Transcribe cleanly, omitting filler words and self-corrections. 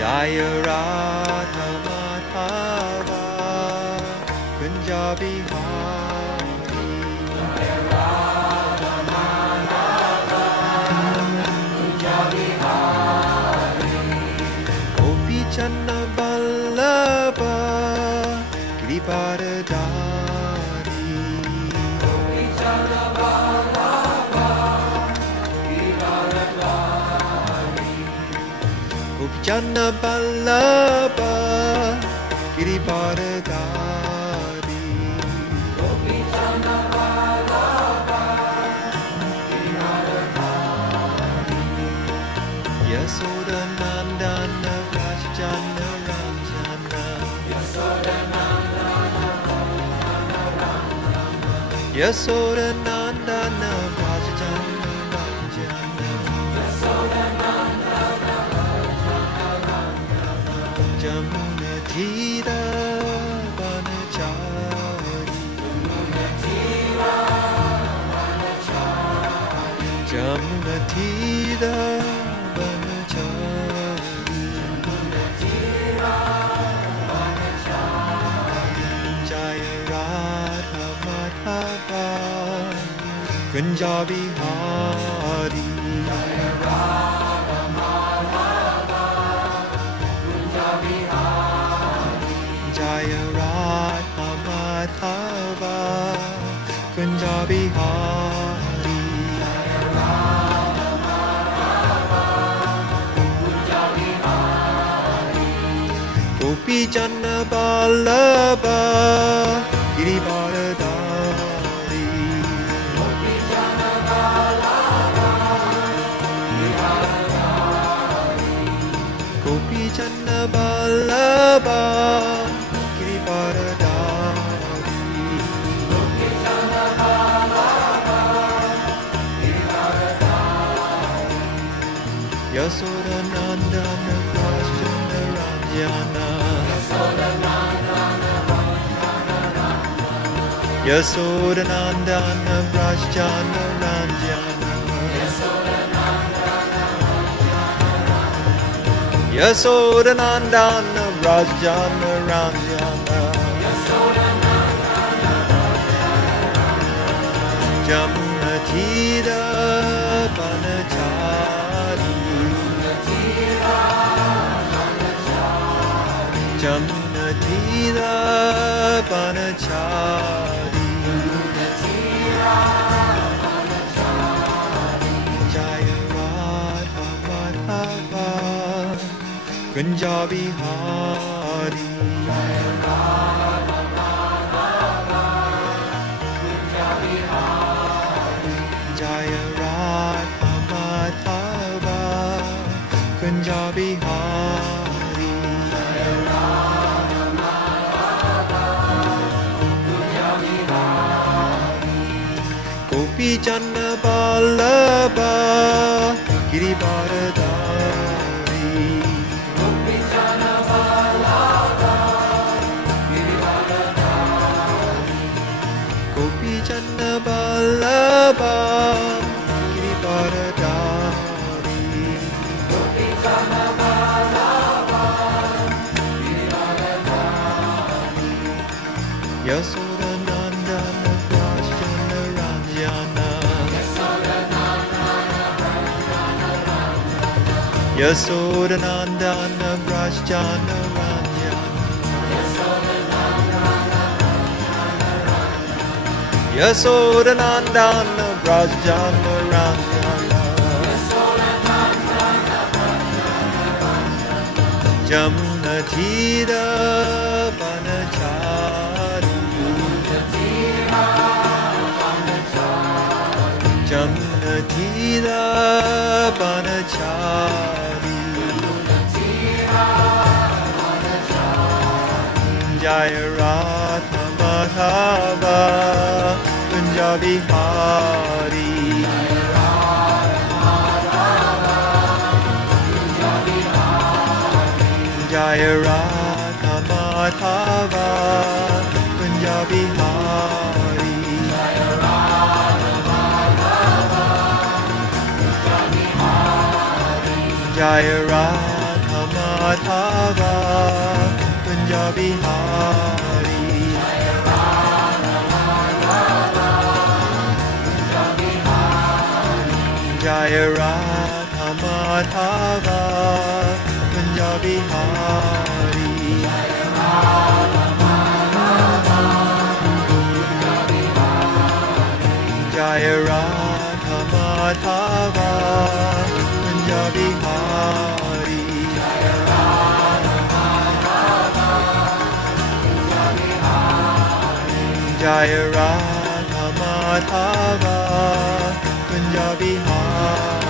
Jaya Radha Madhava Kunja Bihari Jaya Radha Madhava Kunja Bihari Gopi Channa Vallabha Giridharadhari Gopi Channa Vallabha Giridharadhari Gopi Channa Vallabha Giridharadhari Gopi Channa Vallabha Giridharadhari Yasoda Nandana Rajjana Ranjana Yasoda Nandana Yasoda Nandana Rajjana Ranjana Yasoda Nandana Jamuna Thira Vanachari Jamuna Thira Vanachari Jamuna Thira Vanachari Jamuna Thira Vanachari Jaya Radha Madhava Kunja Bihari Jaya Radha Madhava Kunja Bihari Jaya Radha Madhava Kunja Bihari Jaya Radha Madhava Kunja Bihari Gopi Janna Vallabha Giridharadhari Gopi Janna Vallabha Giridharadhari Gopi Janna Vallabha Giridharadhari Gopi Janna Vallabha Giridharadhari Yasoda Nandana Rajjana Ranjana Yasoda Nandana Yasoda Nandana Rajjana Ranjana Yasoda Nandana Rajjana Ranjana Jamuna Thira Vanachari Jamuna Thira Vanachari Jaya Radha Madhava Kunja Bihari Jaya Radha Madhava Kunja Bihari Jaya Radha Madhava Kunja Bihari Jaya Radha Madhava Kunja Bihari Gopi Janna Vallabha Giridharadhari Gopi Janna Vallabha Giridharadhari Gopi Janna Vallabha Giridharadhari Gopi Janna Vallabha Giridharadhari Yasoda Nandana Rajjana Ranjana Yasoda Nandana Rajjana Ranjana Yasoda Nandana Rajjana Ranjana Jamuna Thira Vanachari Jamuna Thira Vanachari Jaya Radha Madhava Kunja Bihari Jaya Radha Madhava Punjabi Hari. Jaya Radha Madhava Punjabi Hari. Jaya Radha Madhava Punjabi Hari. Jaya Radha Madhava Punjabi Hari. Jaya Radha Madhava Punjabi Hari.